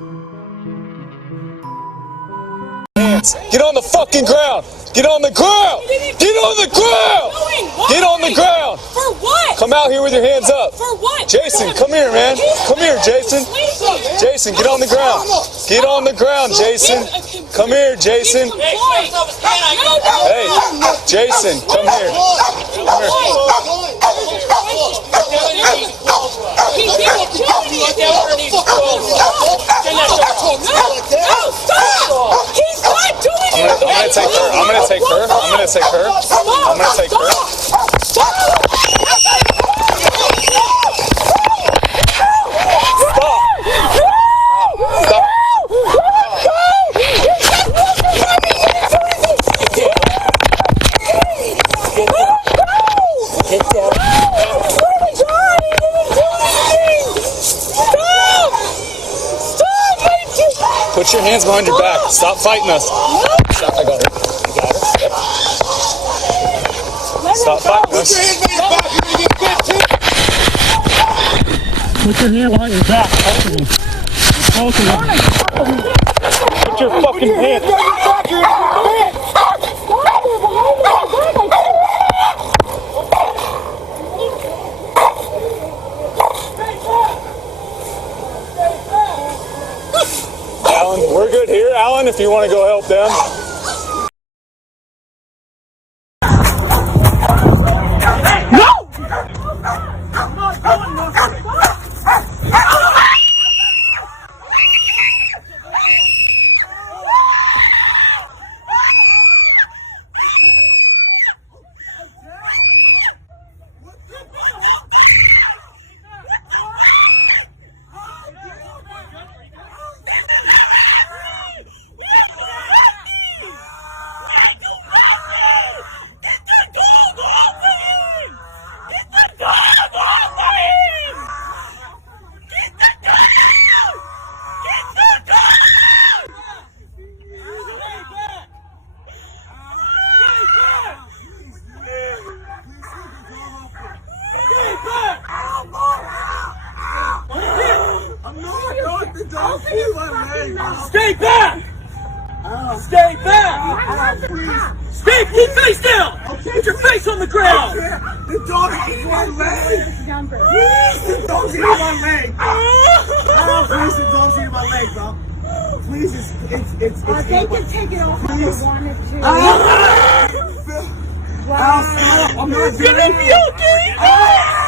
Get on the fucking ground! Get on the ground! Get on the ground! Get on the ground! For what? Come out here with your hands up. For what? Jason, come here, man. Come here, Jason. Jason, get on the ground. Get on the ground, Jason. Come here, Jason. Hey, Jason, come here. Come here. He's not doing it! I'm gonna take her. I'm gonna take her. I'm gonna take her. I'm gonna take her. Stop! Put your hands behind your back. Stop fighting us. Stop. I got her. I got her. Yep. Stop fighting us. Put your hand behind your back. Put your fucking hand. Alan, we're good here. Alan, if you want to go help them. Stay back! Stay back! Stay, keep face down! Put your face on the ground! The dog is one leg! Please, the dog's eating my leg! Oh, please, the dog's eating my leg, bro. Please, it's they can take it off if they wanted to. I'm not Gonna be okay!